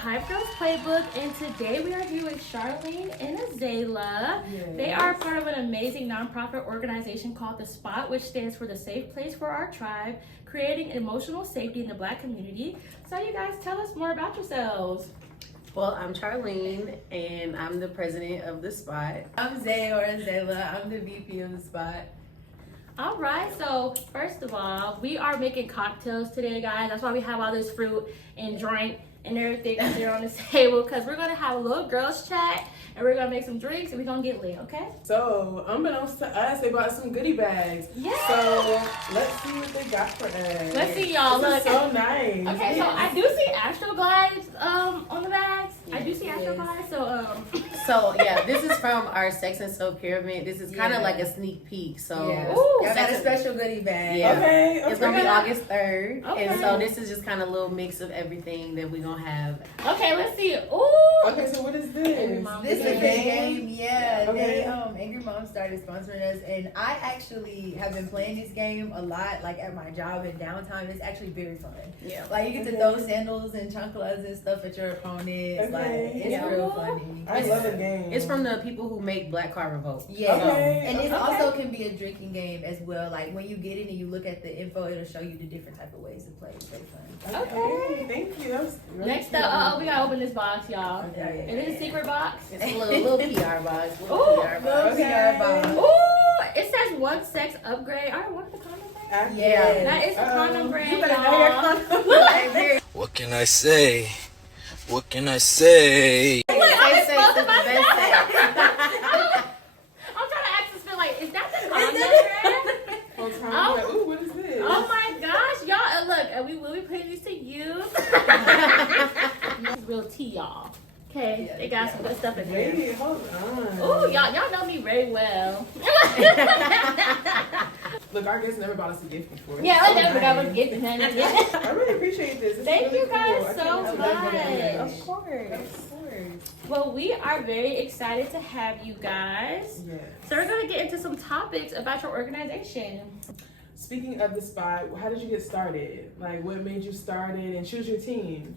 Hype Girls Playbook, and today we are here with Charlene and Azayla. Yes. They are part of an amazing nonprofit organization called the S.P.O.T, which stands for the Safe Place for Our Tribe, creating emotional safety in the Black community. So you guys tell us more about yourselves. Well, I'm Charlene, and I'm the president of the S.P.O.T. I'm Zay or Azayla. I'm the VP of the S.P.O.T. All right, so first of all, we are making cocktails today, guys. That's why we have all this fruit and drink and everything that's there on the table, because we're gonna have a little girls chat and we're gonna make some drinks and we're gonna get lit, okay? So, unbeknownst to us, they bought some goodie bags. Yeah. So, let's see what they got for us. Let's see, y'all. This Look. is so nice. Okay, so I do see Astro Glides on the bags. I do see Astro Glides, So yeah, this is from our Sex and Soap pyramid. This is kind of like a sneak peek. So Ooh, I got a special goodie bag. Yeah. Okay. It's gonna be August 3rd, Okay. and so this is just kind of a little mix of everything that we're gonna have. Okay, let's see. Ooh. Okay, so what is this? This is a game. Yeah, Okay. they Angry Mom started sponsoring us, and I actually have been playing this game a lot, like at my job in downtown. It's actually very fun. Yeah. Like you get to throw sandals and chanclas and stuff at your opponents. Like it's real funny. I love the game. It's from the people who make Black Card Revolt. Yeah, Okay. and it also can be a drinking game as well. Like when you get it and you look at the info, it'll show you the different type of ways to play. It's very fun. Okay. Thank you. That was really Next cute. up, we gotta open this box, y'all. Okay. It is a secret box. It's a little PR box. Ooh, Okay. Ooh, it says one sex upgrade. I don't want the condom brand. Yeah. That is the condom brand. You better know your y'all. condom brand. What can I say? What can I say? I'm trying to the best ask this, feel like, is that the condom brand? Whole time, Oh. like, ooh, what is this? Oh my gosh, y'all! Look, we will be putting these to use. This is real tea, y'all. Okay, Yeah, they got some good stuff in there. Wait, hold on. Ooh, y'all know me very well. Look, our guests never bought us a gift before. Yeah, It's I so never got nice. a gift. I really appreciate this. It's Thank really you guys cool. I so can't much. believe it. Of course. Of course. Well, we are very excited to have you guys. Yes. So we're gonna get into some topics about your organization. Speaking of the spot, how did you get started? Like, what made you start it and choose your team?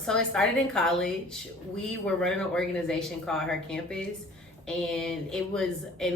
So it started in college. We were running an organization called Her Campus, and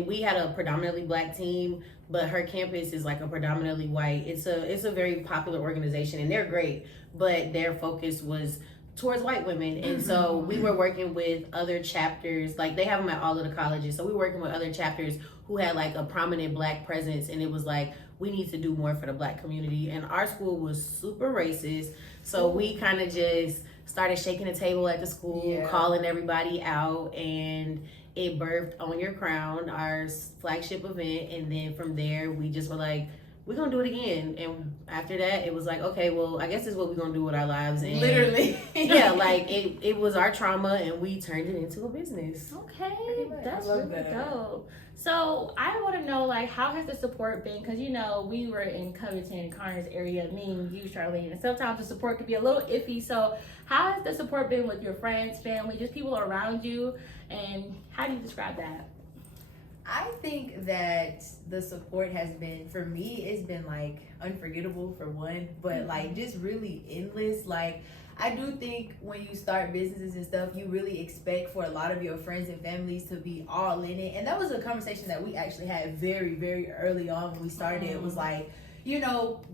we had a predominantly Black team, but Her Campus is like a predominantly white. It's a very popular organization, and they're great, but their focus was towards white women. And so we were working with other chapters, like they have them at all of the colleges. So we were working with other chapters who had like a prominent Black presence, and it was like, we need to do more for the Black community. And our school was super racist. So we kind of just started shaking the table at the school, calling everybody out, and it birthed On Your Crown, our flagship event. And then from there, we just were like, we're gonna do it again. And after that, it was like, okay, well, I guess this is what we're gonna do with our lives. And Literally. yeah, like it was our trauma, and we turned it into a business. Okay, that's I love really that. dope. So I want to know, like, how has the support been? Because we were in Covington, Carnes area, me and you, Charlene, and sometimes the support could be a little iffy. So how has the support been with your friends, family, just people around you, and how do you describe that? I think that the support has been, for me, it's been like unforgettable for one, but like just really endless. Like I do think when you start businesses and stuff, you really expect for a lot of your friends and families to be all in it. And that was a conversation that we actually had very, very early on when we started. It was like,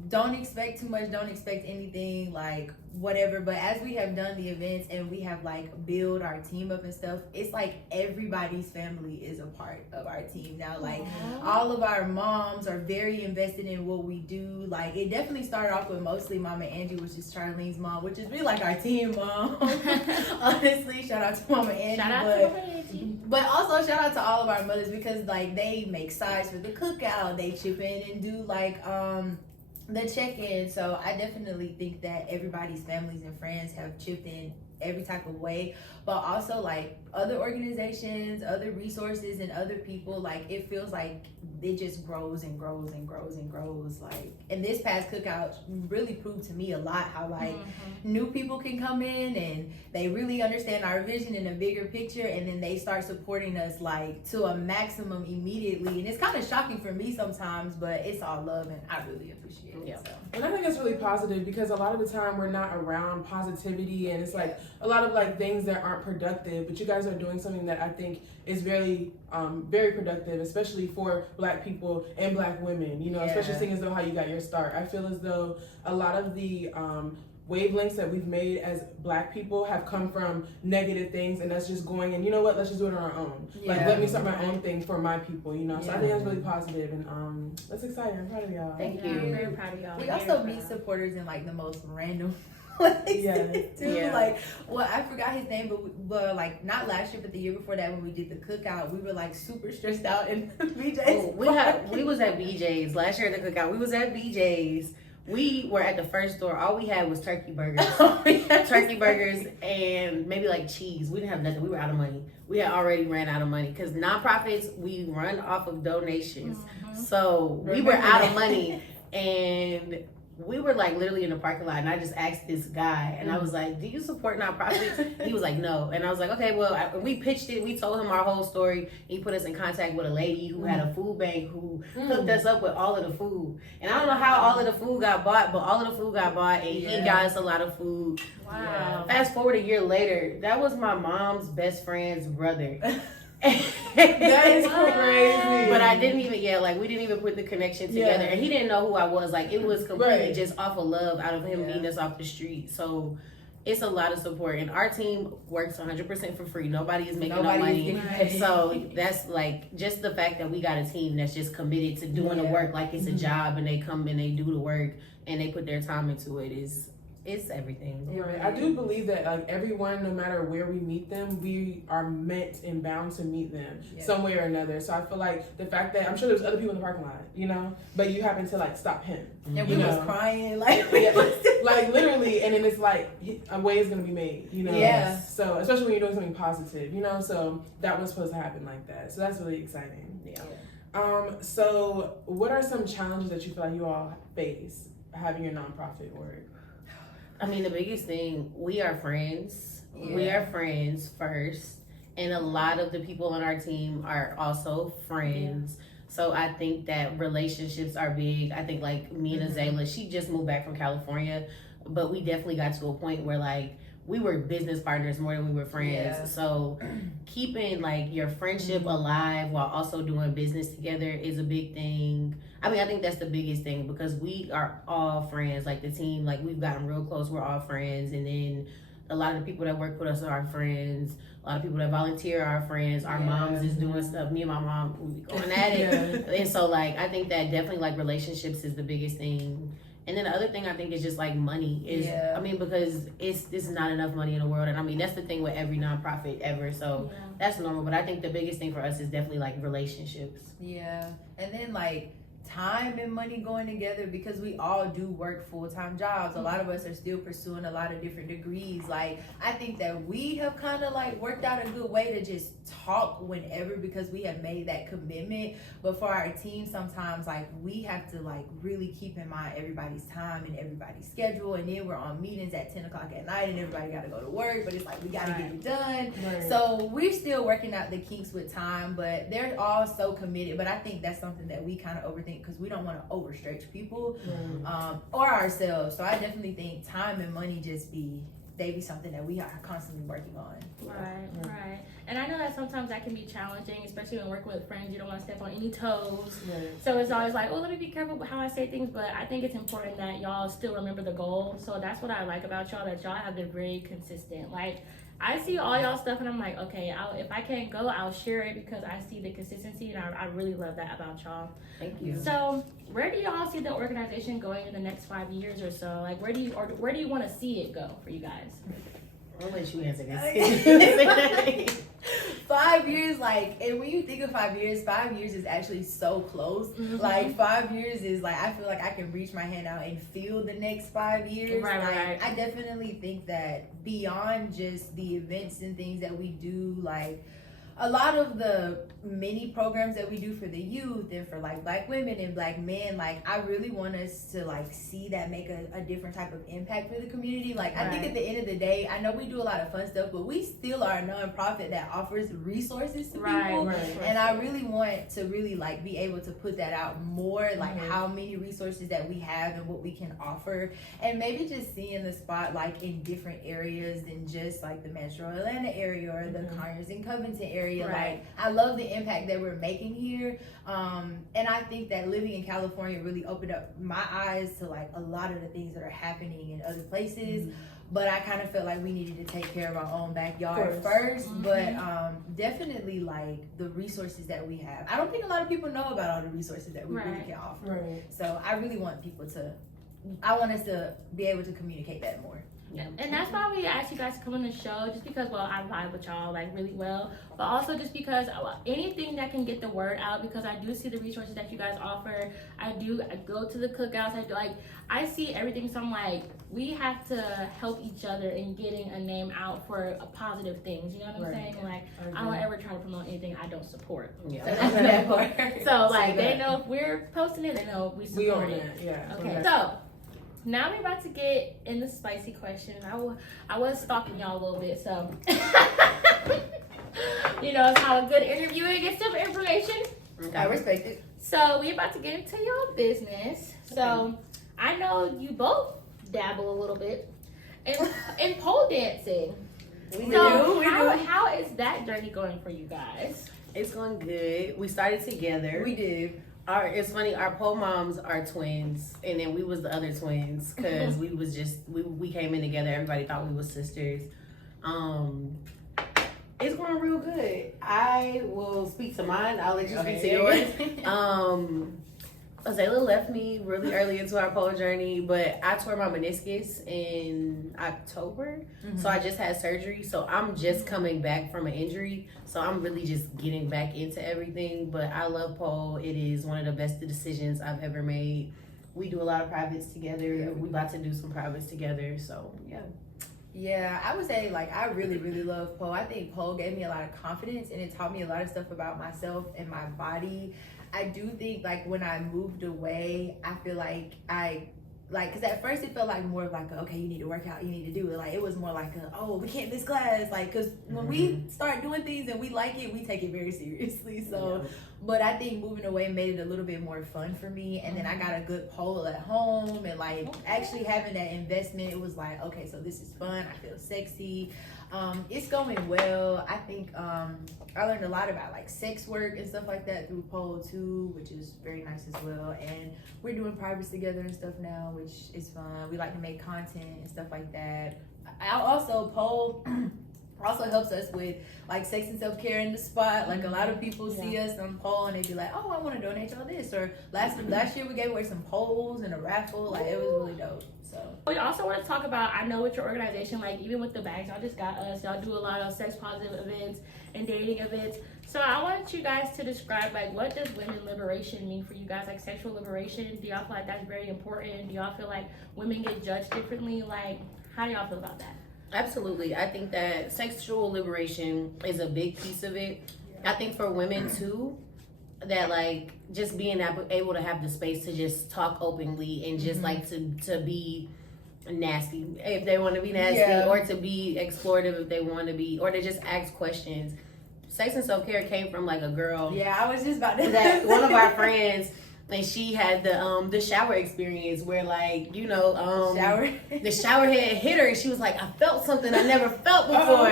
don't expect too much, don't expect anything, like whatever. But as we have done the events and we have like build our team up and stuff, it's like everybody's family is a part of our team now. Like all of our moms are very invested in what we do. Like it definitely started off with mostly Mama Angie, which is Charlene's mom, which is really like our team mom. Honestly, shout out to Mama Angie. Shout out to Mama Angie. But also shout out to all of our mothers, because like they make sides for the cookout, they chip in and do like the check-in. So I definitely think that everybody's families and friends have chipped in every type of way, but also like other organizations, other resources, and other people. Like it feels like it just grows and grows and grows and grows. Like, and this past cookout really proved to me a lot how like new people can come in and they really understand our vision in a bigger picture, and then they start supporting us like to a maximum immediately. And it's kind of shocking for me sometimes, but it's all love and I really appreciate it. So. And I think that's really positive because a lot of the time we're not around positivity, and it's like a lot of like things that aren't productive, but you guys are doing something that I think is very very productive, especially for Black people and Black women, you know, especially seeing as though how you got your start. I feel as though a lot of the wavelengths that we've made as Black people have come from negative things, and that's just going and you know what, let's just do it on our own. Like let me start my own thing for my people, you know. So I think that's really positive, and that's exciting. I'm proud of y'all. Thank you. I'm very proud of y'all. We also meet supporters in like the most random places too. Like, well, I forgot his name, but like not last year, but the year before that when we did the cookout, we were like super stressed out in BJ's. We was at BJ's last year at the cookout. We was at BJ's. We were at the first store. All we had was turkey burgers. Turkey burgers and maybe like cheese. We didn't have nothing. We were out of money. We had already ran out of money because nonprofits, we run off of donations. So we were out of money, and we were like literally in the parking lot, and I just asked this guy, and I was like, do you support nonprofits? He was like, no. And I was like, okay, well, we pitched it. We told him our whole story. He put us in contact with a lady who had a food bank who hooked us up with all of the food. And I don't know how all of the food got bought, but all of the food got bought, and he got us a lot of food. Wow. Fast forward a year later, that was my mom's best friend's brother. That is crazy. But I didn't even, we didn't even put the connection together. And he didn't know who I was. Like, it was completely just off of love out of him meeting us off the street. So it's a lot of support. And our team works 100% for free. Nobody is making no money. So that's like, just the fact that we got a team that's just committed to doing the work like it's a job, and they come and they do the work and they put their time into it it's everything. Right. I do believe that like everyone, no matter where we meet them, we are meant and bound to meet them some way or another. So I feel like the fact that I'm sure there's other people in the parking lot, you know, but you happen to like stop him. And we was crying like like literally, and then it's like a way is gonna be made, you know. Yeah. So especially when you're doing something positive, you know. So that was supposed to happen like that. So that's really exciting. So what are some challenges that you feel like you all face having your nonprofit work? I mean, the biggest thing, we are friends. We are friends first. And a lot of the people on our team are also friends. So I think that relationships are big. I think like me and Azayla, she just moved back from California, but we definitely got to a point where like we were business partners more than we were friends. So keeping like your friendship alive while also doing business together is a big thing. I mean, I think that's the biggest thing because we are all friends. Like the team, like we've gotten real close. We're all friends. And then a lot of the people that work with us are our friends. A lot of people that volunteer are our friends. Our moms is doing stuff. Me and my mom, we going at it. And so like, I think that definitely like relationships is the biggest thing. And then the other thing I think is just like money is, I mean, because it's not enough money in the world. And I mean, that's the thing with every nonprofit ever. So that's normal. But I think the biggest thing for us is definitely like relationships. Yeah. And then like time and money going together because we all do work full-time jobs. A lot of us are still pursuing a lot of different degrees. Like I think that we have kind of like worked out a good way to just talk whenever because we have made that commitment. But for our team, sometimes like we have to like really keep in mind everybody's time and everybody's schedule, and then we're on meetings at 10 o'clock at night and everybody got to go to work, but it's like we got to get it done. So we're still working out the kinks with time, but they're all so committed. But I think that's something that we kind of overthink because we don't want to overstretch people or ourselves. So I definitely think time and money they be something that we are constantly working on. Right. And I know that sometimes that can be challenging, especially when working with friends. You don't want to step on any toes. So it's always like, oh, let me be careful with how I say things. But I think it's important that y'all still remember the goal. So that's what I like about y'all, that y'all have been very consistent. Like, I see all y'all stuff and I'm like, okay, if I can't go, I'll share it because I see the consistency, and I really love that about y'all. Thank you. So where do y'all see the organization going in the next 5 years or so? Like where do you want to see it go for you guys? I'll let you answer this. 5 years, like, and when you think of 5 years, 5 years is actually so close. Mhm. Like 5 years is like, I feel like I can reach my hand out and feel the next 5 years. Right, like, right. I definitely think that beyond just the events and things that we do, like a lot of the mini programs that we do for the youth and for like black women and black men, like I really want us to like see that make a different type of impact for the community. Like I think Right. at the end of the day, I know we do a lot of fun stuff, but we still are a nonprofit that offers resources to Right, people. right. And I really want to really like be able to put that out more, like Mhm. how many resources that we have and what we can offer, and maybe just seeing the spot like in different areas than just like the Metro Atlanta area or the Mhm. Conyers and Covington area. Right. Like I love the impact that we're making here, and I think that living in California really opened up my eyes to like a lot of the things that are happening in other places. But I kind of felt like we needed to take care of our own backyard Of first. Mhm. But definitely like the resources that we have. I don't think a lot of people know about all the resources that we really Right. can offer. Right. So I really want people to. I want us to be able to communicate that more. And that's why we asked you guys to come on the show, just because, well, I vibe with y'all like really well, but also just because anything that can get the word out, because I do see the resources that you guys offer. I go to the cookouts. I see everything. So I'm like, we have to help each other in getting a name out for positive things. You know what I'm Right. saying? Like, I don't ever try to promote anything I don't support. Yeah. So that's that part. So like, that. they know if we're posting it, they know we We support own it. it. Yeah. Okay, so now we're about to get in the spicy question. I was stalking y'all a little bit, so you know it's how a good interviewer gets some information. I respect it. So we about to get into your business. So I know you both dabble a little bit in pole dancing. We So do. how is that journey going for you guys? It's going good. We started together. We did. It's funny. Our pole moms are twins, and then we was the other twins because we was just we came in together. Everybody thought we was sisters. It's going real good. I will speak to mine. I'll let you speak to yours. Azayla left me really early into our pole journey, but I tore my meniscus in October. So I just had surgery. So I'm just coming back from an injury. So I'm really just getting back into everything. But I love pole. It is one of the best decisions I've ever made. We do a lot of privates together. We about to do some privates together. So yeah. Yeah, I would say like I really, really love pole. I think pole gave me a lot of confidence and it taught me a lot of stuff about myself and my body. I do think like when I moved away, I feel like because at first it felt like more of like okay, you need to work out, you need to do it. Like it was more like oh, we can't miss class. Like because when we start doing things and we like it, we take it very seriously. So, but I think moving away made it a little bit more fun for me. And then I got a good pole at home and like actually having that investment, it was like okay, so this is fun. I feel sexy. It's going well. I think I learned a lot about like sex work and stuff like that through pole too, which is very nice as well. And we're doing privates together and stuff now, which is fun. We like to make content and stuff like that. I also pole also helps us with like sex and self-care in the spot. Like a lot of people see us on pole and they be like, oh, I want to donate y'all this. Or last year we gave away some poles and a raffle. Like it was really dope. So We also want to talk about, I know with your organization, like even with the bags y'all just got us, y'all do a lot of sex positive events and dating events. So I want you guys to describe like what does women liberation mean for you guys, like sexual liberation? Do y'all feel like that's very important? Do y'all feel like women get judged differently? Like how do y'all feel about that? Absolutely. I think that sexual liberation is a big piece of it. I think for women too, that like just being able to have the space to just talk openly and just like to be nasty if they want to be nasty or to be explorative if they want to be, or to just ask questions. Sex and self-care came from like a girl I was just about to that one of our friends, and she had the shower experience where like you know the shower head hit her and she was like, I felt something I never felt before.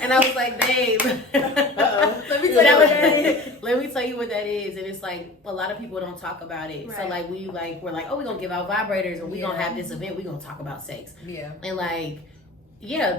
And I was like, babe, let me tell you what that is. Let me tell you what that is. And it's like a lot of people don't talk about it. Right. So like we're like, oh, we're gonna give out vibrators and we're gonna have this event, we're gonna talk about sex. And like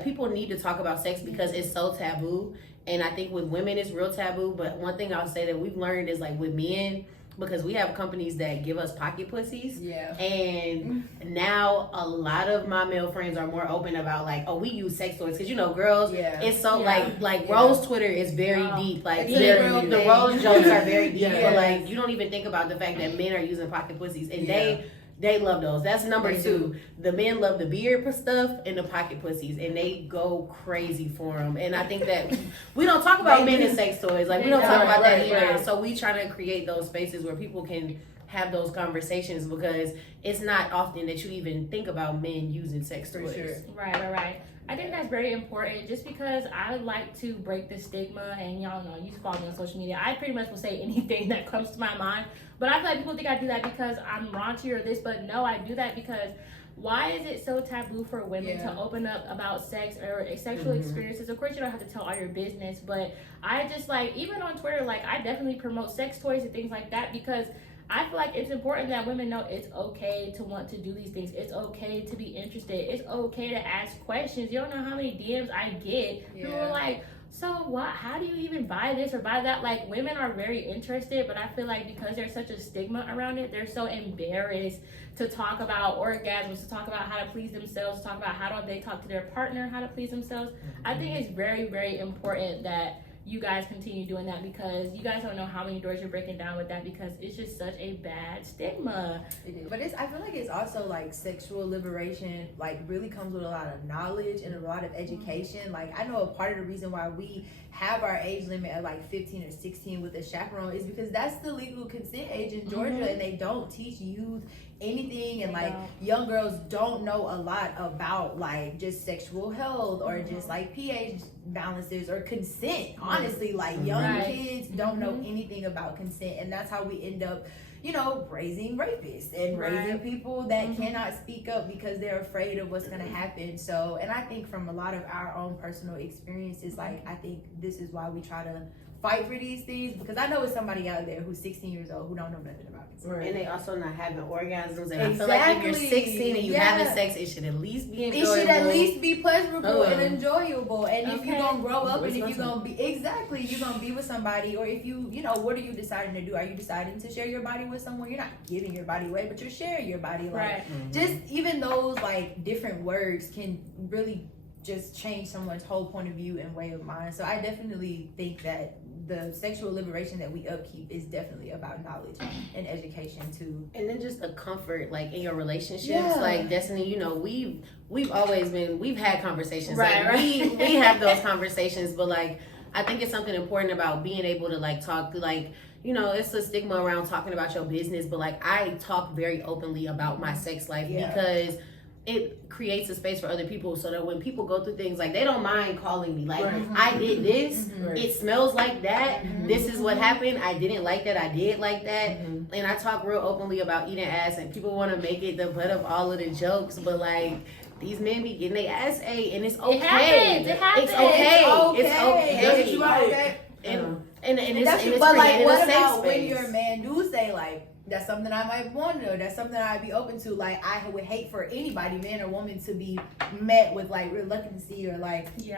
people need to talk about sex because it's so taboo. And I think with women it's real taboo. But one thing I'll say that we've learned is like with men, because we have companies that give us pocket pussies. Yeah. And now a lot of my male friends are more open about like, oh, we use sex toys because you know, girls. Yeah. It's so Yeah. like Rose Twitter is very deep. Like It's a real the thing. Rose jokes are very deep. Yeah. But like you don't even think about the fact that men are using pocket pussies and Yeah. they love those. That's number They 2. do. The men love the beard stuff and the pocket pussies, and they go crazy for them. And I think that we don't talk about men and sex toys. Like we don't talk about that either. Right. So we try to create those spaces where people can have those conversations because it's not often that you even think about men using sex For toys. sure. Right. I think that's very important just because I like to break the stigma, and y'all know, you follow me on social media. I pretty much will say anything that comes to my mind. But I feel like people think I do that because I'm raunchy or this, but no, I do that because why is it so taboo for women to open up about sex or sexual experiences? Of course, you don't have to tell all your business, but I just like, even on Twitter, like I definitely promote sex toys and things like that because I feel like it's important that women know it's okay to want to do these things. It's okay to be interested. It's okay to ask questions. You don't know how many DMs I get. People are like, so what? How do you even buy this or buy that? Like, women are very interested, but I feel like because there's such a stigma around it, they're so embarrassed to talk about orgasms, to talk about how to please themselves, to talk about how do they talk to their partner, how to please themselves. I think it's very, very important that you guys continue doing that because you guys don't know how many doors you're breaking down with that because it's just such a bad stigma. It is. But I feel like it's also like sexual liberation like really comes with a lot of knowledge and a lot of education. Like I know a part of the reason why we have our age limit at like 15 or 16 with a chaperone is because that's the legal consent age in Georgia and they don't teach youth anything and like young girls don't know a lot about like just sexual health or just like pH balances or consent. Honestly, like young kids don't know anything about consent, and that's how we end up, you know, raising rapists and raising people that cannot speak up because they're afraid of what's going to happen. So, and I think from a lot of our own personal experiences, like I think this is why we try to fight for these things because I know it's somebody out there who's 16 years old who don't know nothing about consent. And they also not having orgasms. And I feel like if you're 16 and you having sex, it should at least be enjoyable. It should at least be pleasurable and enjoyable. And if you're gonna grow up and if you're gonna be you're gonna be with somebody, or if you know, what are you deciding to do? Are you deciding to share your body with someone? You're not giving your body away, but you're sharing your body. Like just even those like different words can really just change someone's whole point of view and way of mind. So I definitely think that the sexual liberation that we upkeep is definitely about knowledge and education too. And then just the comfort like in your relationships. Like Destiny, you know, we've had conversations. We have those conversations, but like I think it's something important about being able to like talk to like, you know, it's a stigma around talking about your business, but like I talk very openly about my sex life because it creates a space for other people so that when people go through things, like they don't mind calling me like I did this, it smells like that, this is what happened, I didn't like that, I did like that. And I talk real openly about eating ass, and people want to make it the butt of all of the jokes, but like these men be getting their ass ate, and it's okay. It happens. It's okay. It's okay. And it's but like, creating what a safe about when space. your man do say like, that's something I might want to, or that's something I'd be open to? Like, I would hate for anybody, man or woman, to be met with like reluctancy or like, you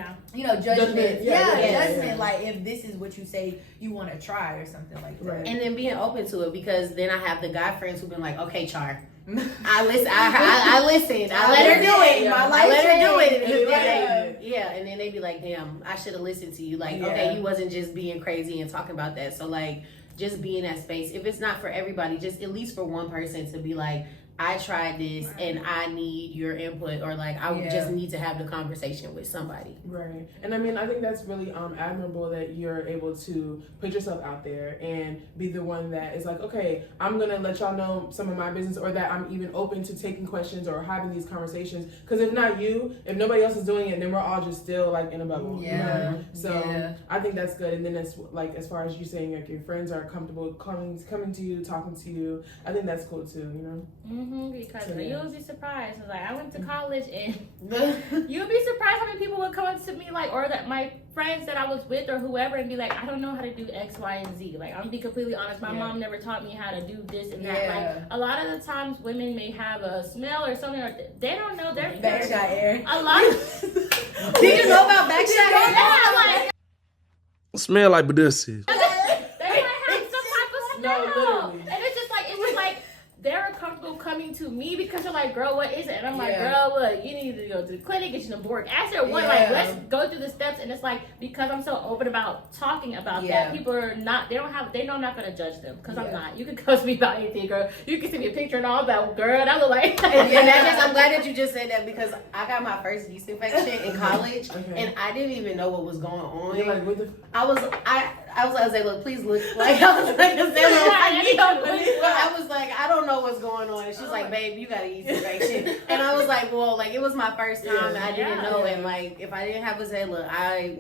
know, judgment. Judgment. Like, if this is what you say you want to try or something like that. And then being open to it, because then I have the guy friends who've been like, okay, Char, I listen. I listened. I let her do it. I let her do it. And then they be like, damn, I should have listened to you. Like, okay, you wasn't just being crazy and talking about that. So like, just be in that space. If it's not for everybody, just at least for one person to be like, I tried this and I need your input, or like I just need to have the conversation with somebody. Right. And I mean, I think that's really admirable that you're able to put yourself out there and be the one that is like, okay, I'm going to let y'all know some of my business, or that I'm even open to taking questions or having these conversations. Because if not you, if nobody else is doing it, then we're all just still like in a bubble. You know? So I think that's good. And then it's like, as far as you saying like your friends are comfortable coming to you, talking to you, I think that's cool too, you know? Because you'll be surprised. Like, I went to college and you'll be surprised how many people would come up to me, like, or that my friends that I was with or whoever, and be like, I don't know how to do X, Y, and Z. Like, I'm gonna be completely honest. My mom never taught me how to do this and that. Like, a lot of the times women may have a smell or something, or they don't know their backshot air. A lot of Did you know about backshot air? Yeah, like, Smell like Badussi. they might have some type of now. literally. And it's just like they're comfortable coming to me because they're like, girl, what is it? And I'm like, Yeah. girl, look, you need to go to the clinic, get you some boric acid. What, Yeah. like, let's go through the steps. And it's like, because I'm so open about talking about Yeah. that, people are not, they know I'm not going to judge them because I'm Yeah. not. You can coach me about anything, girl. You can send me a picture and all that, girl. That look like. And that is, I'm glad that you just said that because I got my first yeast infection in college and I didn't even know what was going on. You're like, what the? I was like, look, please look. Like, I was like, I was like, I don't know what's going on. And she's like, babe, you got a yeast infection. And I was like, well, like, it was my first time and I didn't know. And like, if I didn't have a Zayla, I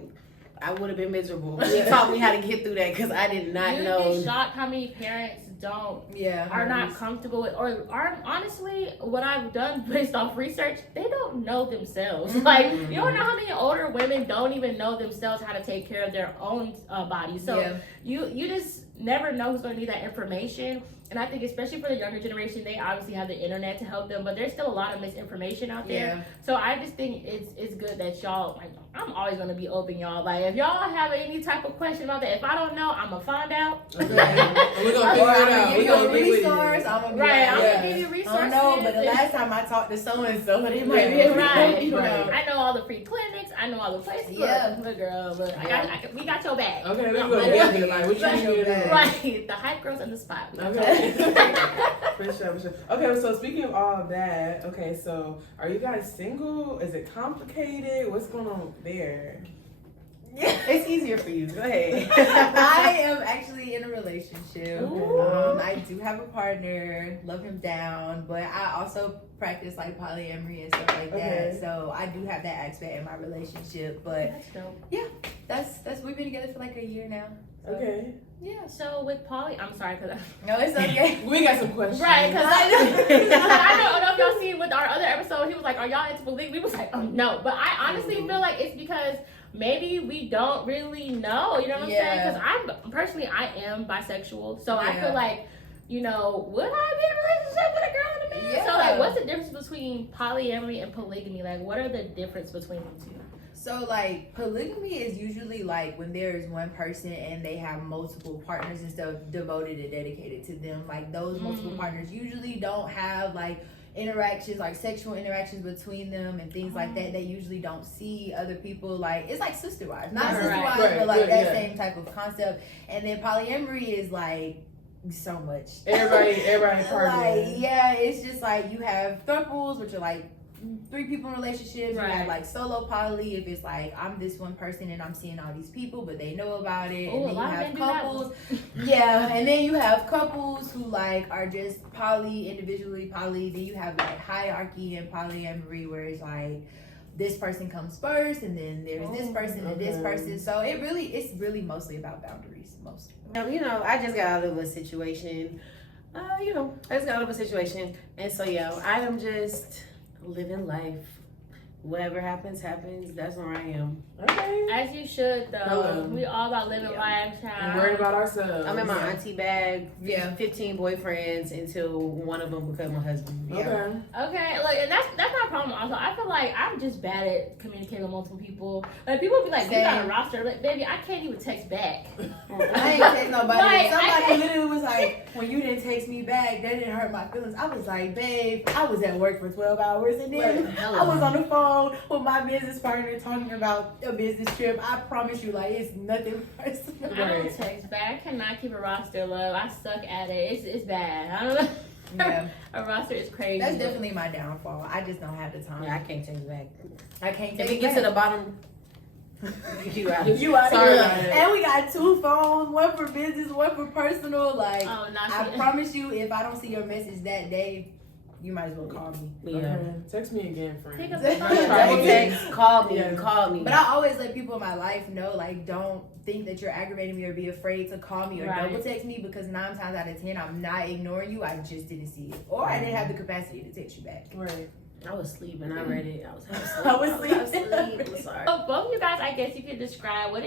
would have been miserable. She taught me how to get through that because I did not know. You'd be shocked how many parents are not comfortable with, or are honestly, what I've done based off research, they don't know themselves. Like, you don't know how many older women don't even know themselves how to take care of their own bodies. So you just never know who's going to need that information. And I think especially for the younger generation, they obviously have the internet to help them, but there's still a lot of misinformation out there. Yeah. So I just think it's good that y'all, like, I'm always going to be open, y'all. Like, if y'all have any type of question about that, if I don't know, I'm going to find out. Okay. We're going to figure it out. We're going to be with you. I'm gonna be Right, like, I'm yeah. going to give you resources. I don't know, but the last time I talked to so-and-so, they might be Yeah, able to right, help you right. out. I know all the free clinics. I know all the places. Yeah. Look, girl, look, we got your back. Okay, let's go. Yeah, like, what you need to do? Right, the hype girls in the spot. Okay. For sure. Okay, so speaking of all of that, okay, so are you guys single? Is it complicated? What's going on there? It's easier for you. Go ahead. I am actually in a relationship. Ooh. I do have a partner, love him down, but I also practice like polyamory and stuff like Okay. that. So I do have that aspect in my relationship. But That's dope. that's we've been together for like a year now. So, Okay. yeah. So with poly, I'm sorry, cause No, it's okay. We got some questions. right, cause I don't know if y'all seen with our other episode, he was like, "Are y'all into polygamy?" We was like, "Oh no," but I honestly feel like it's because maybe we don't really know. You know what I'm saying? Because I am bisexual, so I feel like, you know, would I be in a relationship with a girl and a man? Yeah. So like, what's the difference between polyamory and polygamy? Like, what are the difference between the two? So like polygamy is usually like when there is one person and they have multiple partners and stuff devoted and dedicated to them. Like those multiple partners usually don't have like interactions, like sexual interactions between them and things like that. They usually don't see other people. Like it's like sister wives, not sister wives, but like that same type of concept. And then polyamory is like so much. Everybody partner. Like it's just like you have throuples, which are like 3 people in relationships. You have like solo poly, if it's like I'm this one person and I'm seeing all these people but they know about it. Ooh, and then you have couples. that. And then you have couples who like are just poly, individually poly. Then you have like hierarchy and polyamory where it's like this person comes first and then there's this person and this person. So it's really mostly about boundaries mostly. You know, I just got out of a situation. And so I am just living life. Whatever happens, that's where I am. Okay. As you should, though. Hello. We all about living lives, And child. worried about ourselves. I'm in my auntie bag. Yeah. 15 boyfriends until one of them become my husband. Okay. Okay, look, and that's my problem. Also, I feel like I'm just bad at communicating with multiple people. Like people be like, "You got a roster." Like, baby, I can't even text back. I ain't text nobody. Like, Somebody literally was like, when you didn't text me back, that didn't hurt my feelings. I was like, babe, I was at work for 12 hours and then I was on the phone with my business partner talking about a business trip. I promise you, like, it's nothing personal. I don't text back. I cannot keep a roster, love. I suck at it. It's bad. I don't know. Yeah. A roster is crazy. That's definitely my downfall. I just don't have the time. Yeah, I can't take it back. I can't If take it it gets to back. the bottom, you out. You out Sorry here. about it. And we got 2 phones, one for business, one for personal. Like, Oh, not I promise you, if I don't see your message that day, you might as well call me. Yeah. Okay. Text me again, friend. Pick up the phone. Double Text, call me, Yeah. call me. But I always let people in my life know, like, don't think that you're aggravating me or be afraid to call me or Right. double text me because 9 times out of 10, I'm not ignoring you. I just didn't see it. Or I didn't have the capacity to text you back. Right. I was sleeping. I read it. I was half I was asleep. sleeping. I'm sorry. So both of you guys, I guess you could describe what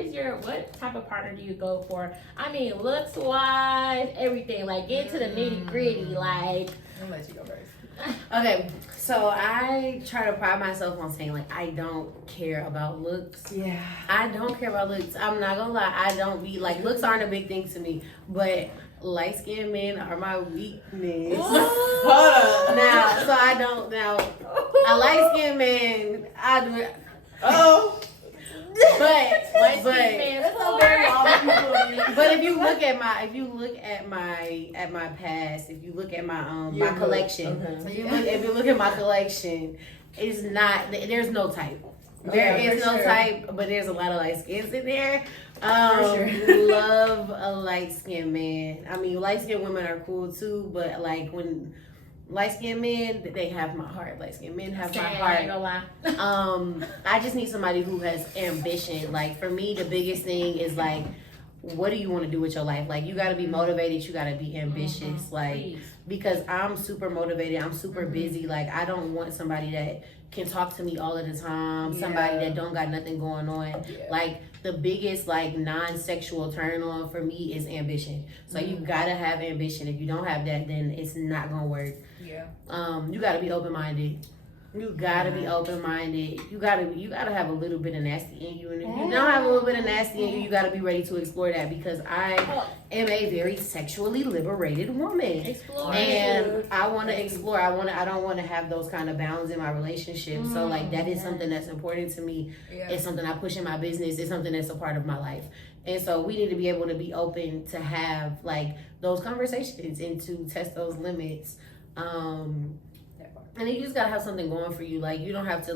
type of partner do you go for? I mean, looks wise, everything. Like get to the nitty gritty. Like I'm gonna let you go first. Okay, so I try to pride myself on saying like I don't care about looks. Yeah. I don't care about looks. I'm not gonna lie. I don't be like looks aren't a big thing to me, but light skinned men are my weakness. Hold up. Now, so I don't now. A light skinned man, I do it. Oh. But That's so very but if you look at my past, if you look at my my collection, Okay. if you look at my collection, it's not, there's no type. There Yeah, is for no sure. type, but there's a lot of light skins in there. sure. Love a light skinned man. I mean, light skinned women are cool too, but like when light skinned men, they have my heart. Light skinned men have my I ain't heart. gonna lie. I just need somebody who has ambition. Like for me, the biggest thing is like, what do you want to do with your life? Like you got to be motivated. You got to be ambitious. Like Please. because I'm super motivated. I'm super busy. Like I don't want somebody that can talk to me all of the time. Somebody Yeah. that don't got nothing going on. Yeah. Like the biggest like non-sexual turn on for me is ambition. So you gotta have ambition. If you don't have that, then it's not gonna work. Yeah. You gotta be open minded. You gotta be open minded. You gotta have a little bit of nasty in you. And if you don't have a little bit of nasty in you, you gotta be ready to explore that because I am a very sexually liberated woman. Explore. And I wanna explore. I don't wanna have those kind of bounds in my relationship. So like that is something that's important to me. Yeah. It's something I push in my business. It's something that's a part of my life. And so we need to be able to be open to have like those conversations and to test those limits. And you just gotta have something going for you. Like you don't have to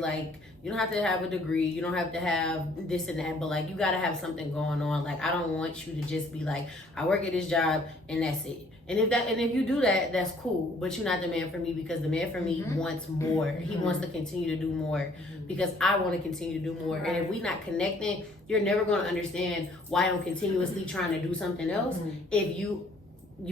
have a degree. You don't have to have this and that. But like you gotta have something going on. Like I don't want you to just be like, I work at this job and that's it. And if you do that, that's cool. But you're not the man for me because the man for me wants more. He wants to continue to do more because I want to continue to do more. And if we not connecting, you're never gonna understand why I'm continuously trying to do something else. If you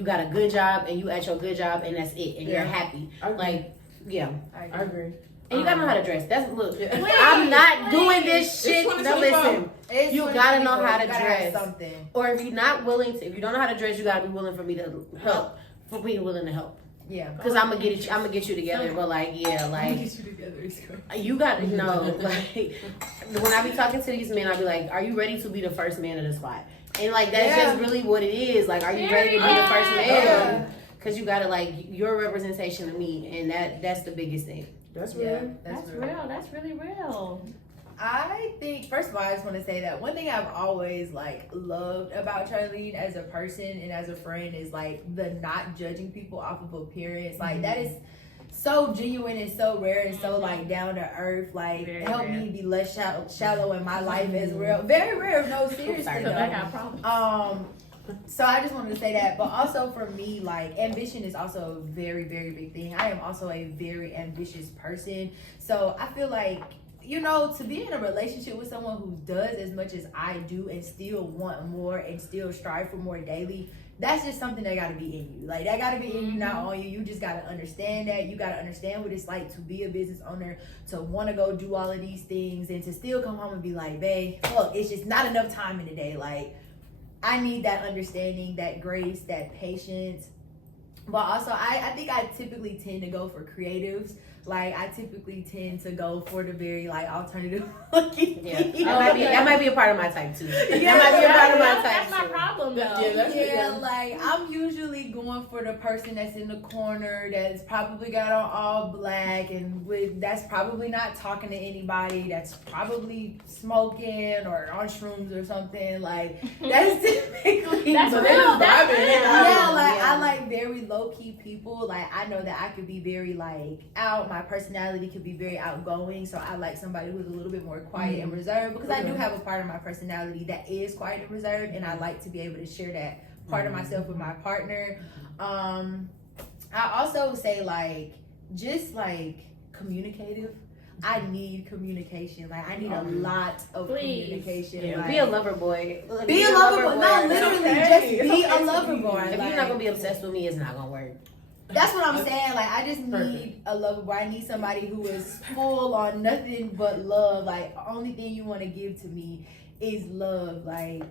got a good job and you at your good job and that's it and you're happy. Like. Yeah, I agree. and you gotta know how to dress. That's look. I'm not doing this shit. It's No, listen. It's You for gotta people. know how to You gotta have dress. something. Or if you're not willing to, if you don't know how to dress, you gotta be willing for me to help. For me willing to help, Yeah. cause I'm gonna get you together. But like, yeah, like Get you together. It's great. you gotta know. Like when I be talking to these men, I be like, "Are you ready to be the first man of the spot?" And like that's just really what it is. Like, are you ready to be the first man? Yeah. Cause you gotta like your representation of me, and that's the biggest thing. That's Yeah, real. That's real. That's really real. I think, first of all, I just want to say that one thing I've always like loved about Charlene as a person and as a friend is like the not judging people off of appearance. Like that is so genuine and so rare and so like down to earth. Like Very help rare. me be less shallow in my life as well. Very rare. No, seriously. Sorry. Because I though. got problems. So I just wanted to say that, but also for me, like ambition is also a very, very big thing. I am also a very ambitious person. So I feel like, you know, to be in a relationship with someone who does as much as I do and still want more and still strive for more daily, that's just something that gotta be in you. Like that gotta be in you, not on you. You just gotta understand that. You gotta understand what it's like to be a business owner, to want to go do all of these things and to still come home and be like, babe, look, it's just not enough time in the day. Like I need that understanding, that grace, that patience. But also, I think I typically tend to go for creatives. Like, I typically tend to go for the very, like, alternative looking. Yeah, that might be a part of my type too. Yeah, that might be a part of my That's type my too. problem, though. Yeah, that's Yeah, like, I'm usually going for the person that's in the corner that's probably got on all black and that's probably not talking to anybody, that's probably smoking or on shrooms or something. Like, that's typically... That's So real. they just That's vibing, real. Yeah, like Yeah. I like very low key people. Like I know that I could be very like out. My personality could be very outgoing. So I like somebody who's a little bit more quiet and reserved because I do have a part of my personality that is quiet and reserved, and I like to be able to share that part of myself with my partner. I also say like just like communicative. I need communication. Like I need a lot of Please. communication. Yeah, like, be a lover boy. be a lover boy. No, It's literally, okay. just It's be okay a to lover be- boy. If Like, you're not gonna be obsessed with me, it's not gonna work. that's what I'm saying. Like, I just need Perfect. a lover boy. I need somebody who is full on nothing but love. Like, only thing you want to give to me is love. Like,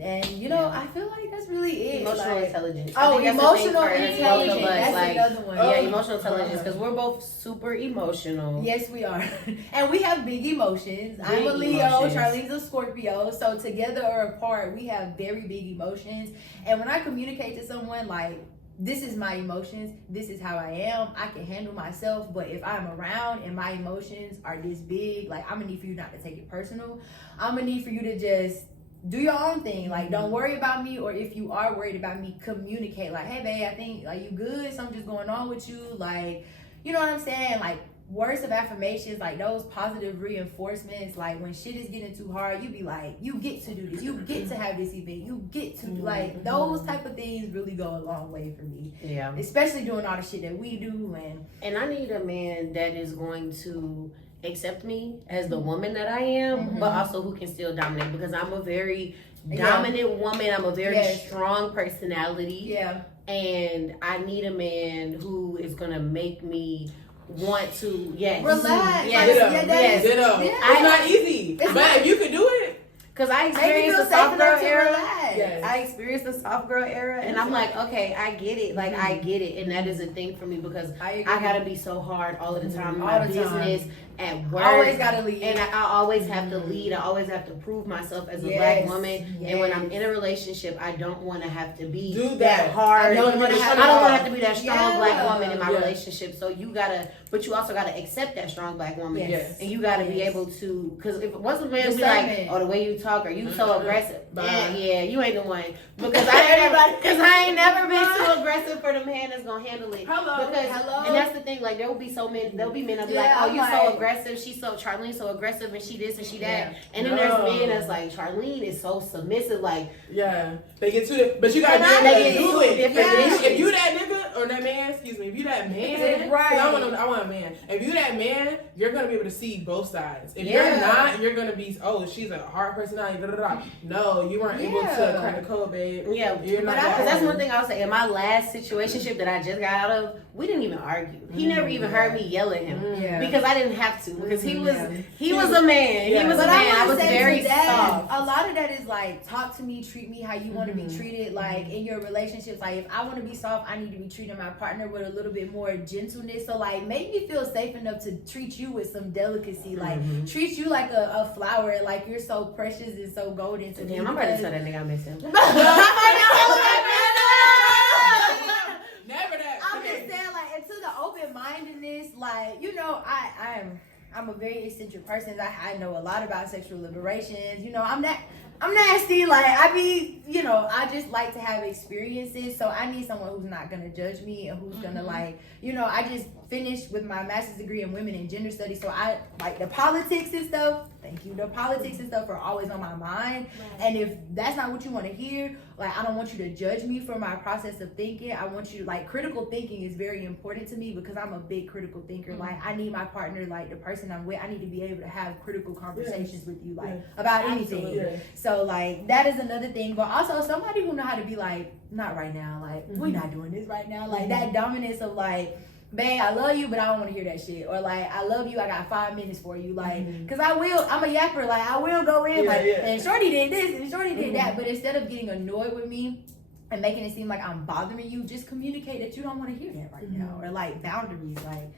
And you know, I feel like that's really it. Emotional like, intelligence. Oh, I think that's the thing emotional for intelligence. both of us, That's like, another one. Yeah, emotional intelligence, because we're both super emotional. Yes, we are. And we have big emotions. I'm Big a Leo, emotions. Charlene's a Scorpio. So together or apart, we have very big emotions. And when I communicate to someone, like, this is my emotions, this is how I am, I can handle myself. But if I'm around and my emotions are this big, like, I'm gonna need for you not to take it personal. I'm gonna need for you to just do your own thing. Like, don't worry about me, or if you are worried about me, communicate. Like, hey, babe, I think, like, you good? Something's going on with you. Like, you know what I'm saying? Like, words of affirmations, like those positive reinforcements. Like, when shit is getting too hard, you be like, you get to do this. You get to have this event. You get to, like, those type of things really go a long way for me. Yeah. Especially doing all the shit that we do. And I need a man that is going to accept me as the woman that I am, but also who can still dominate, because I'm a very dominant woman. I'm a very strong personality. Yeah. And I need a man who is gonna make me want to relax. Yes. It's not easy. But if you could do it. Because I experienced the soft girl era. I experienced the soft girl era, and I'm like, okay, I get it. Like, I get it. And that is a thing for me, because I gotta be so hard all of the time in my business, at work. Always gotta lead. And I always have to lead. I always have to prove myself as a black woman. And when I'm in a relationship, I don't want to have to be that hard. I don't want to have to be that strong black woman in my relationship. So you gotta, but you also gotta accept that strong black woman. And you gotta be able to, because if once a man be like, oh, the way you talk, or you so aggressive, yeah, you ain't the one. Because I ain't never been too aggressive for the man that's gonna handle it. And that's the thing. Like, there will be so many. There'll be men that be like, oh, you so aggressive. Charlene's so aggressive, and she this and she that. And then there's men that's like, Charlene is so submissive. Like, they get to it, but you gotta do it. If you that nigga or that man, excuse me, if you that man, right? I want a man. If you that man, you're gonna be able to see both sides. If you're not, you're gonna be, oh, she's a hard personality. No, you weren't able to crack the code, babe. Yeah, you're not. Because that's one thing I would say. In my last situationship that I just got out of, we didn't even argue. He never even heard me yell at him because I didn't have to. Because he was a man. He was a man. I was very soft. A lot of that is like, talk to me, treat me how you want to be treated. Like, in your relationships, like, if I want to be soft, I need to be treating my partner with a little bit more gentleness. So, like, make me feel safe enough to treat you with some delicacy. Like, treat you like a flower. Like, you're so precious and so golden to me. Damn, I'm about to tell that nigga I miss him. Never that. I'm just saying, like, into the open-mindedness, like, you know, I'm a very eccentric person. I know a lot about sexual liberations. You know, I'm nasty. Like, I just like to have experiences. So I need someone who's not gonna judge me and who's gonna like, you know, I just finished with my master's degree in women and gender studies. So I like the politics and stuff. Thank you. The politics and stuff are always on my mind. Right. And if that's not what you want to hear, like, I don't want you to judge me for my process of thinking. I want you to, like, critical thinking is very important to me because I'm a big critical thinker. Like, I need my partner, like, the person I'm with, I need to be able to have critical conversations with you, like, about anything. So, like, that is another thing. But also somebody who know how to be like, not right now. Like, we're not doing this right now. Like, that dominance of, like, babe, I love you, but I don't want to hear that shit. Or, like, I love you, I got 5 minutes for you. Like, because I'm a yapper. Like, I will go in, and Shorty did this, and Shorty did that. But instead of getting annoyed with me and making it seem like I'm bothering you, just communicate that you don't want to hear that right now. Or, like, boundaries. Like,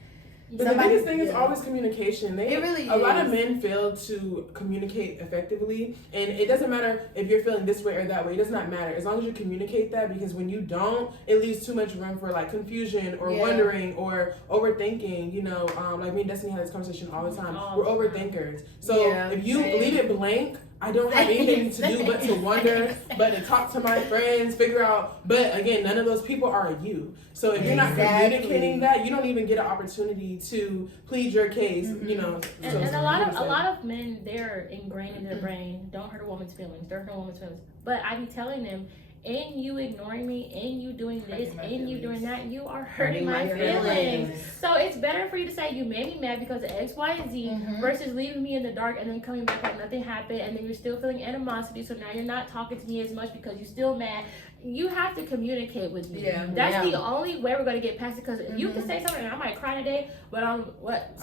but the biggest thing is always communication. It really is. A lot of men fail to communicate effectively, and it doesn't matter if you're feeling this way or that way. It does not matter as long as you communicate that, because when you don't, it leaves too much room for, like, confusion or wondering or overthinking. You know, like me and Destiny had this conversation all the time. We're overthinkers. So if you leave it blank, I don't have anything to do but to wonder, but to talk to my friends, figure out. But again, none of those people are you. So if you're not communicating that, you don't even get an opportunity to plead your case. You know. And a lot of men, they're ingrained in their brain. Don't hurt a woman's feelings. Don't hurt a woman's feelings. But I be telling them, and you ignoring me, and you doing this, and you doing that, you are hurting my feelings. So it's better for you to say you made me mad because of X, Y, and Z versus leaving me in the dark and then coming back like nothing happened, and then you're still feeling animosity. So now you're not talking to me as much because you're still mad. you have to communicate with me. Yeah. That's the only way we're gonna get past it. Because you can say something and I might cry today, but I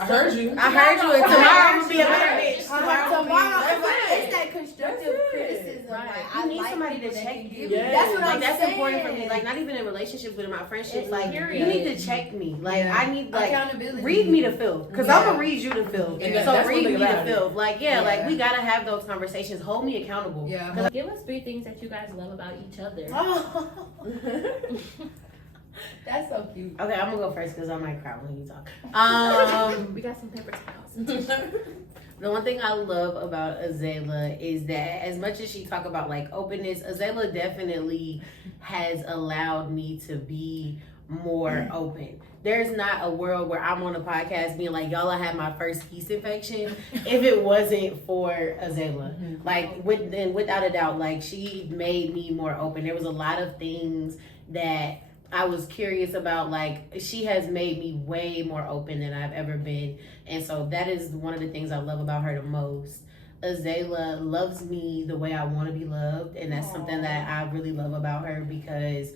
heard you. I heard you, and tomorrow I'm gonna be a better bitch. It's that constructive criticism. Right. Like, You need like somebody to people that check can you. give Yes. That's what Like I'm that's saying. important for me. Like not even in relationships, but in my friendships. Like Period. you need to check me. Like Yeah. I need like Accountability. read me to feel, because I'm gonna read you to feel. And So that's read one me thing to about feel. it. Like like we gotta have those conversations. Hold me accountable. Yeah. Give us 3 things that you guys love about each other. Oh. That's so cute. Okay, I'm gonna go first because I might cry when you talk. We got some paper towels. The one thing I love about Azalea is that as much as she talk about like openness, Azalea definitely has allowed me to be more open. There's not a world where I'm on a podcast being like, y'all, I had my first yeast infection if it wasn't for Azalea. Like without a doubt, like she made me more open. There was a lot of things that I was curious about. Like she has made me way more open than I've ever been. And so that is one of the things I love about her the most. Azalea loves me the way I want to be loved. And that's something that I really love about her, because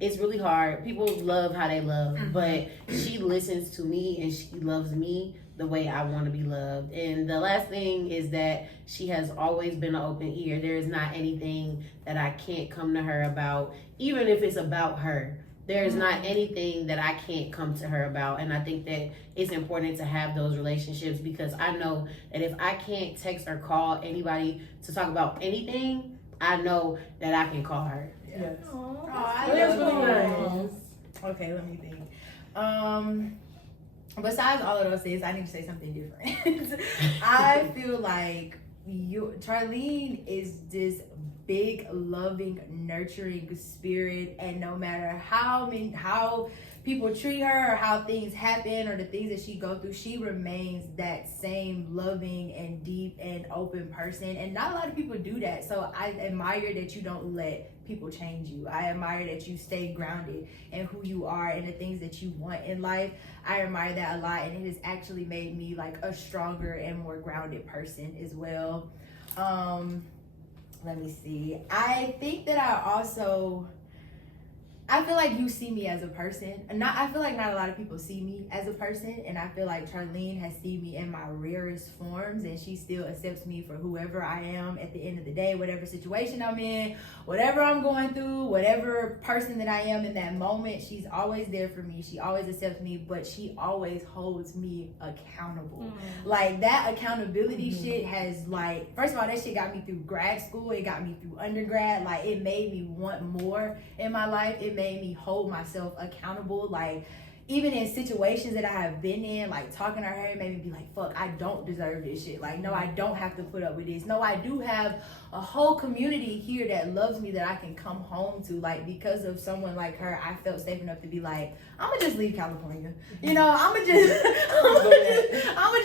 it's really hard. People love how they love, but she listens to me and she loves me the way I want to be loved. And the last thing is that she has always been an open ear. There is not anything that I can't come to her about, even if it's about her. There's not anything that I can't come to her about. And I think that it's important to have those relationships, because I know that if I can't text or call anybody to talk about anything, I know that I can call her. Yes. Oh, I That's love really that. nice. Okay, let me think. Besides all of those things, I need to say something different. I feel like Charlene is this big, loving, nurturing spirit, and no matter how people treat her or how things happen or the things that she go through, she remains that same loving and deep and open person. And not a lot of people do that. So I admire that you don't let people change you. I admire that you stay grounded in who you are and the things that you want in life. I admire that a lot, and it has actually made me like a stronger and more grounded person as well. Let me see. I think that I feel like you see me as a person. I feel like not a lot of people see me as a person, and I feel like Charlene has seen me in my rarest forms, and she still accepts me for whoever I am at the end of the day, whatever situation I'm in, whatever I'm going through, whatever person that I am in that moment. She's always there for me. She always accepts me, but she always holds me accountable. Like that accountability shit has, like, first of all, that shit got me through grad school. It got me through undergrad. Like, it made me want more in my life. It made me hold myself accountable. Like, even in situations that I have been in, like talking to her, it made me be like, fuck, I don't deserve this shit. Like, no, I don't have to put up with this. No, I do have a whole community here that loves me, that I can come home to. Like, because of someone like her, I felt safe enough to be like, I'm gonna just leave California. You know, I'm gonna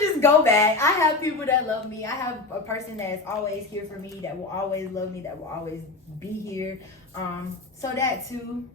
just go back. I have people that love me. I have a person that's always here for me, that will always love me, that will always be here. So that too.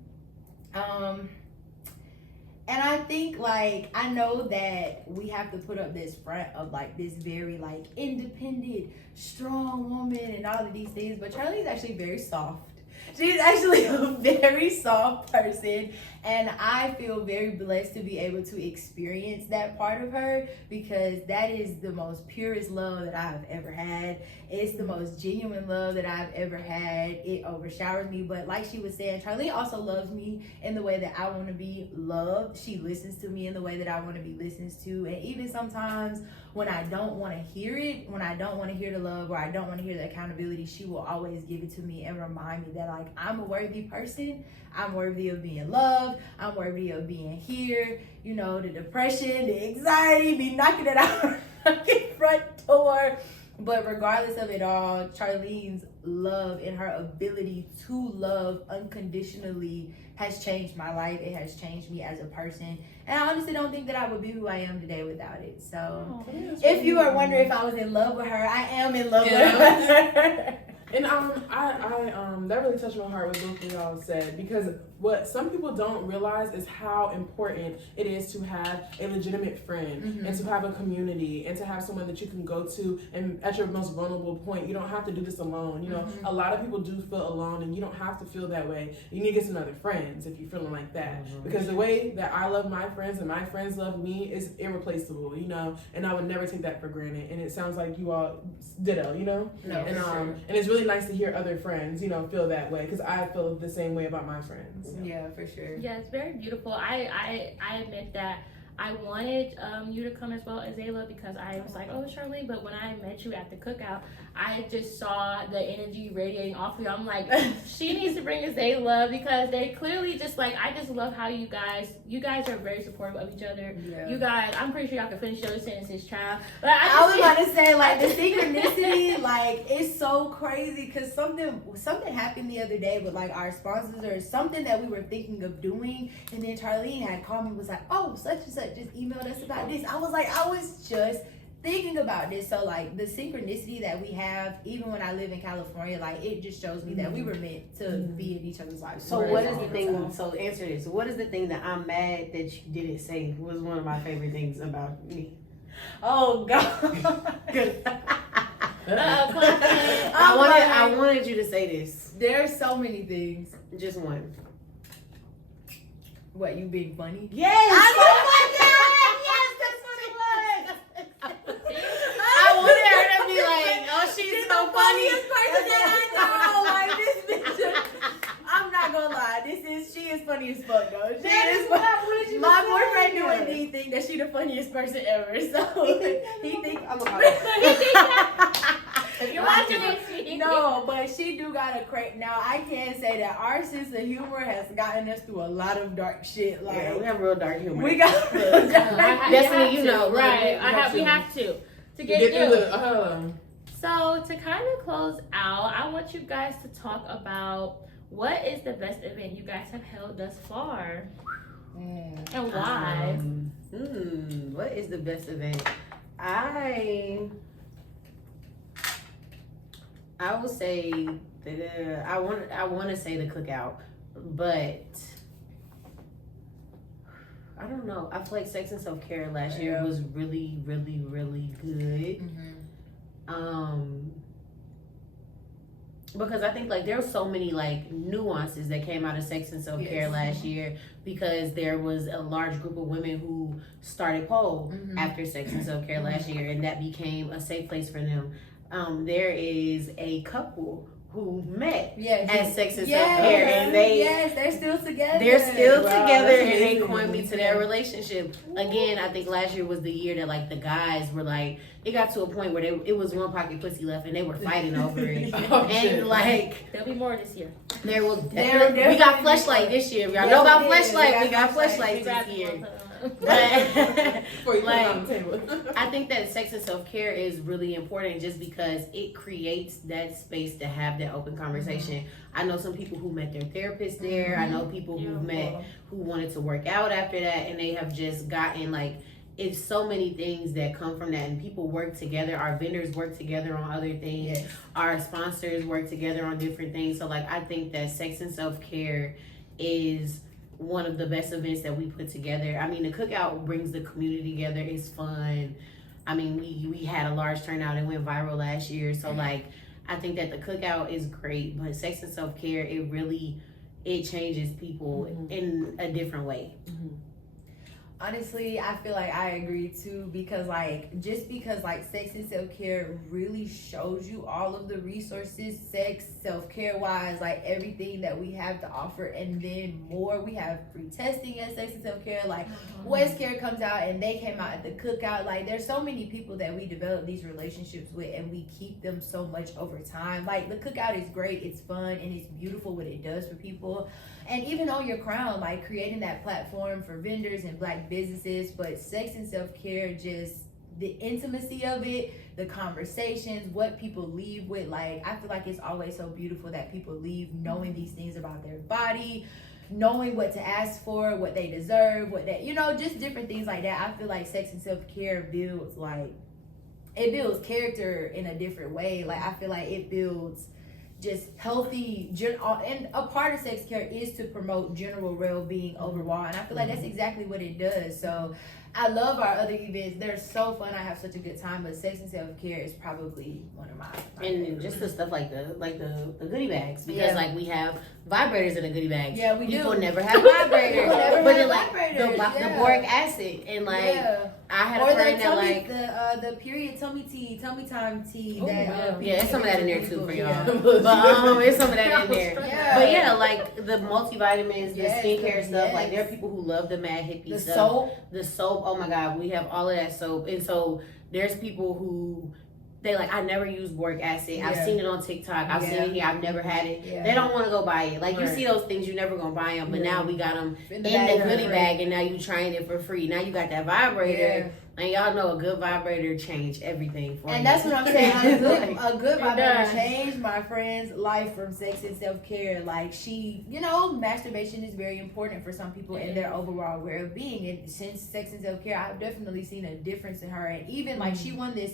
And I think, like, I know that we have to put up this front of, like, this very, like, independent, strong woman and all of these things, but Charlie's actually very soft. She's actually a very soft person, and I feel very blessed to be able to experience that part of her, because that is the most purest love that I've ever had. It's the most genuine love that I've ever had. It overshowers me, but like she was saying, Charlie also loves me in the way that I want to be loved. She listens to me in the way that I want to be listened to, and even sometimes when I don't want to hear it, when I don't want to hear the love or I don't want to hear the accountability, she will always give it to me and remind me that, like, I'm a worthy person. I'm worthy of being loved. I'm worthy of being here. You know, the depression, the anxiety, be knocking it out the front door. But regardless of it all, Charlene's love and her ability to love unconditionally has changed my life. It has changed me as a person. And I honestly don't think that I would be who I am today without it. So if you are wondering if I was in love with her, I am in love with her. And that really touched my heart what both of y'all said, because what some people don't realize is how important it is to have a legitimate friend and to have a community and to have someone that you can go to, and at your most vulnerable point, you don't have to do this alone. You know, a lot of people do feel alone, and you don't have to feel that way. You need to get some other friends if you're feeling like that, because the way that I love my friends and my friends love me is irreplaceable, you know, and I would never take that for granted. And it sounds like you all ditto, you know? No, And for sure. and it's really nice to hear other friends, you know, feel that way, because I feel the same way about my friends. Yeah, for sure. Yeah, it's very beautiful. I admit that I wanted you to come as well, Azayla, because I was like, oh, Charlene, but when I met you at the cookout, I just saw the energy radiating off of you. I'm like, she needs to bring Azayla, because they clearly just like, I just love how you guys are very supportive of each other. Yeah. You guys, I'm pretty sure y'all can finish your sentences, child. But I was about to say, like, the synchronicity, like, it's so crazy, because something happened the other day with, like, our sponsors, or something that we were thinking of doing, and then Charlene had called me and was like, oh, such and such just emailed us about this. I was like, I was just thinking about this. So, like, the synchronicity that we have, even when I live in California, like, it just shows me that we were meant to be in each other's lives. So what is the thing? So answer this. What is the thing that I'm mad that you didn't say was one of my favorite things about me? Oh God. I wanted you to say this. There's so many things. Just one. What, you being funny? Yes. Oh my God! Yes, that's what it was. I wanted her to be like, oh, she's so funny. Person that I know. Like, this bitch. I'm not gonna lie. She is funny as fuck, though. She is funny. My boyfriend doing me think that she the funniest person ever. So he think I'm if you're watching it, no, but she do got a crazy. Now I can say that our sense of humor has gotten us through a lot of dark shit. Like, yeah, we have real dark humor. we got real dark. Destiny, you know, right? We have to get through it. So to kind of close out, I want you guys to talk about what is the best event you guys have held thus far, and why. What is the best event? I will say I want to say the cookout, but I don't know. I feel like Sex and Self Care last year was really, really, really good. Because I think like there were so many like nuances that came out of Sex and Self Care last year, because there was a large group of women who started pole after Sex and Self Care last year, and that became a safe place for them. There is a couple who met at Sex and Self Care, and they're still together. They're still together, and they coined me to their relationship. Again, I think last year was the year that like the guys were like, it got to a point where it was one pocket pussy left, and they were fighting over it. Like there'll be more this year. There will definitely. We got Fleshlight this year. Y'all know about Fleshlight. We got Fleshlight this year. But like, I think that Sex and Self Care is really important, just because it creates that space to have that open conversation. I know some people who met their therapist there. I know people who met who wanted to work out after that, and they have just gotten like, it's so many things that come from that, and people work together. Our vendors work together on other things. Our sponsors work together on different things. So like, I think that Sex and Self Care is one of the best events that we put together. I mean, the cookout brings the community together. It's fun. I mean, we had a large turnout. It went viral last year. So like, I think that the cookout is great, but Sex and Self Care, it changes people in a different way. Honestly, I feel like I agree too, because like, just because like Sex and Self Care really shows you all of the resources, sex, self-care wise, like everything that we have to offer, and then more. We have free testing at Sex and Self Care. Like West Care comes out, and they came out at the cookout. Like, there's so many people that we develop these relationships with, and we keep them so much over time. Like, the cookout is great, it's fun, and it's beautiful what it does for people. And even on your crown, like creating that platform for vendors and Black businesses. But Sex and Self Care, just the intimacy of it, the conversations, what people leave with. Like, I feel like it's always so beautiful that people leave knowing these things about their body, knowing what to ask for, what they deserve, what they, just different things like that. I feel like Sex and Self Care builds character in a different way. Like, I feel like it builds just healthy, and a part of sex care is to promote general well-being overall, and I feel like that's exactly what it does. So I love our other events. They're so fun. I have such a good time, but sex and self-care is probably one of my and just the stuff like the goodie bags, because Yeah. like we have vibrators in the goodie bags. Yeah, we People do. never have vibrators. People never But have then like vibrators, the boric acid and like yeah. I had Or a friend the that tummy, like the period tummy time tea. Oh, that, wow. yeah, it's some of that in there too for y'all. Yeah. But it's some of that in there. Yeah. But yeah, like the multivitamins, Yes, the skincare stuff. yes. Like there are people who love the mad hippie The stuff. soap. The soap. Oh my god, we have all of that soap. And so there's people who they like. I never use boric acid. I've Yeah. seen it on TikTok. I've seen it here. I've never had it. Yeah. They don't want to go buy it. Like you Right. see those things, you're never gonna buy them. But Yeah. now we got them In in the the bag for goodie free. bag, and now you trying it for free. Now you got that vibrator. Yeah. And y'all know a good vibrator change everything for you. And that's what I'm saying. A good It vibrator does. changed my friend's life from sex and self-care. Like she, masturbation is very important for some people in their overall well-being. And since sex and self-care, I've definitely seen a difference in her. And even like she won this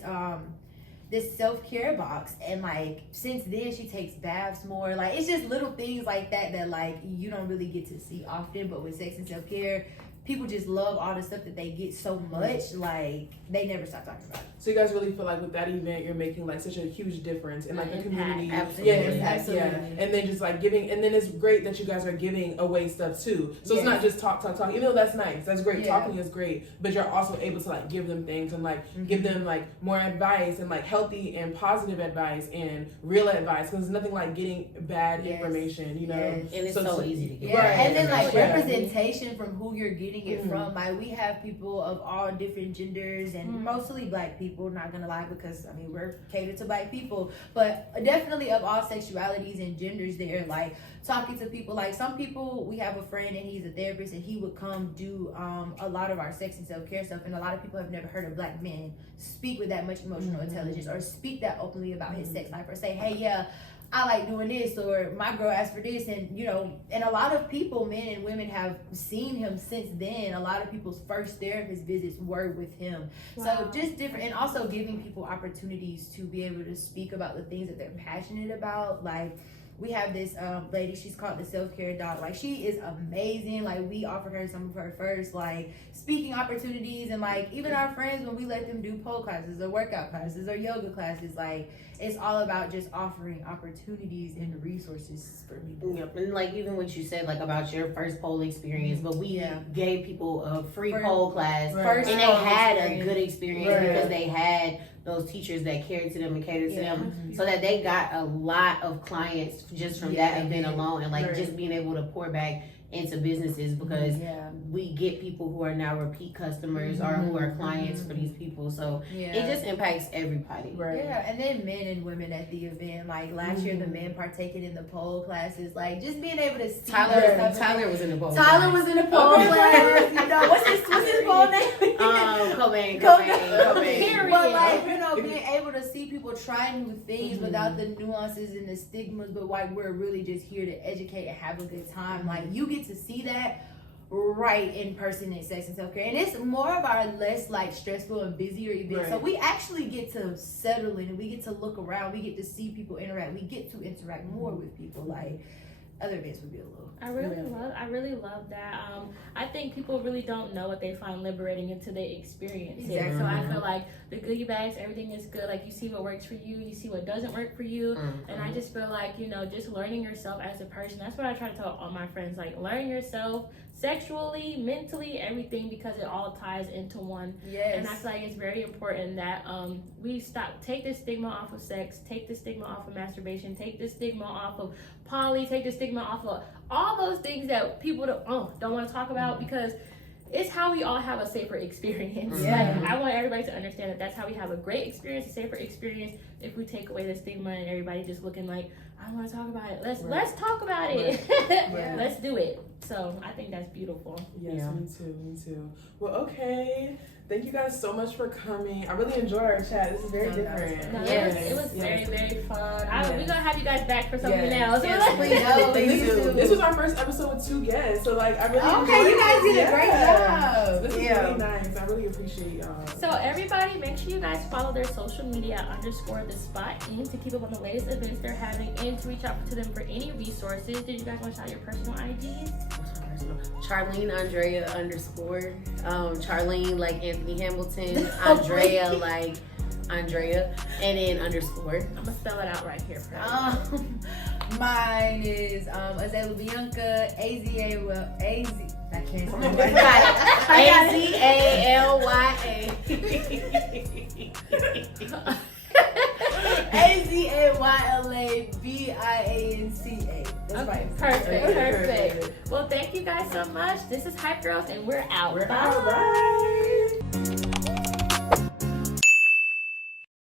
self-care box, and like since then she takes baths more. Like it's just little things like that like you don't really get to see often. But with sex and self-care, people just love all the stuff that they get so much, like they never stop talking about it. So you guys really feel like with that event, you're making like such a huge difference in like the Impact. community. Absolutely. Yeah, impact, Absolutely. yeah. And then just like giving, and then it's great that you guys are giving away stuff too. So it's Yes. not just talk. Even though that's nice, that's great. Yeah. Talking is great, but you're also able to like give them things and like give them like more advice and like healthy and positive advice and real advice. Because there's nothing like getting bad Yes. information, you know. Yes. And it's so easy to get. Yeah, Right. and then like Yeah. representation from who you're getting it Mhm. from. Like we have people of all different genders and Mhm. mostly black people, not gonna lie, because I mean we're catered to black people, but definitely of all sexualities and genders there, like talking to people. Like some people, we have a friend and he's a therapist and he would come do a lot of our sex and self-care stuff, and a lot of people have never heard a black man speak with that much emotional intelligence or speak that openly about his sex life, or say, hey, yeah, I like doing this, or my girl asked for this. And and a lot of people, men and women, have seen him since then. A lot of people's first therapist visits were with him. Wow. So just different, and also giving people opportunities to be able to speak about the things that they're passionate about. Like we have this lady, she's called the self-care doc. Like she is amazing. Like we offered her some of her first like speaking opportunities, and like even our friends, when we let them do pole classes or workout classes or yoga classes, like it's all about just offering opportunities and resources for people. Yep, and like even what you said like about your first pole experience, but we Yeah. gave people a free First- pole class, Right. and they pole had a experience. good experience Right. because they had those teachers that cared to them and catered to Yeah. them, so that they got a lot of clients just from Yeah, that event they did. alone, and like Right. just being able to pour back into businesses, because Yeah, we get people who are now repeat customers or who are clients for these people, so yeah. it just impacts everybody. Right. Yeah, and then men and women at the event. Like last year, the men partaking in the pole classes. Like just being able to see those Tyler was in the pole. Tyler class. was in the pole class. What's his pole name? Cobain. Period. But like being able to see people try new things without the nuances and the stigmas, but like we're really just here to educate and have a good time. Like you get to see that right in person in sex and self-care, and it's more of our less like stressful and busier events. So Right. we actually get to settle in and we get to look around, we get to see people interact, we get to interact more with people. Like other events would be a little I really love that. I think people really don't know what they find liberating until they experience it. Exactly. So I feel like the goodie bags, everything is good. Like you see what works for you, you see what doesn't work for you. And I just feel like, just learning yourself as a person. That's what I try to tell all my friends. Like learn yourself sexually, mentally, everything, because it all ties into one. yes. And I feel like it's very important that we take the stigma off of sex, take the stigma off of masturbation, take the stigma off of poly, take the stigma off of all those things that people don't want to talk about, because it's how we all have a safer experience. Yeah. Like, I want everybody to understand that that's how we have a great experience, a safer experience, if we take away the stigma and everybody just looking like, I want to talk about it. Let's talk about it. Right. Let's do it. So I think that's beautiful. Yes, Yeah. me too. Well, okay. Thank you guys so much for coming. I really enjoyed our chat. This is very No, that was different. fun. No, Yes. it was very, Yes. very fun. Yes. We're gonna have you guys back for something Yes. else. Yes, please. No, And please do. this was our first episode with 2 guests, so like I really Okay, enjoyed you guys it. did a great job. This is really nice. I really appreciate y'all. So everybody, make sure you guys follow their social media _the_spot to keep up on the latest events they're having and to reach out to them for any resources. Did you guys want to shout out your personal IGs? Charlene Andrea _. Charlene like Anthony Hamilton. Andrea like Andrea, and then _. I'm gonna spell it out right here for you. Mine is Azalea Bianca, AZA. I can't say AZALYABIANCA. That's right. Perfect. Well, thank you guys so much. This is Hype Girls, and we're out. Bye.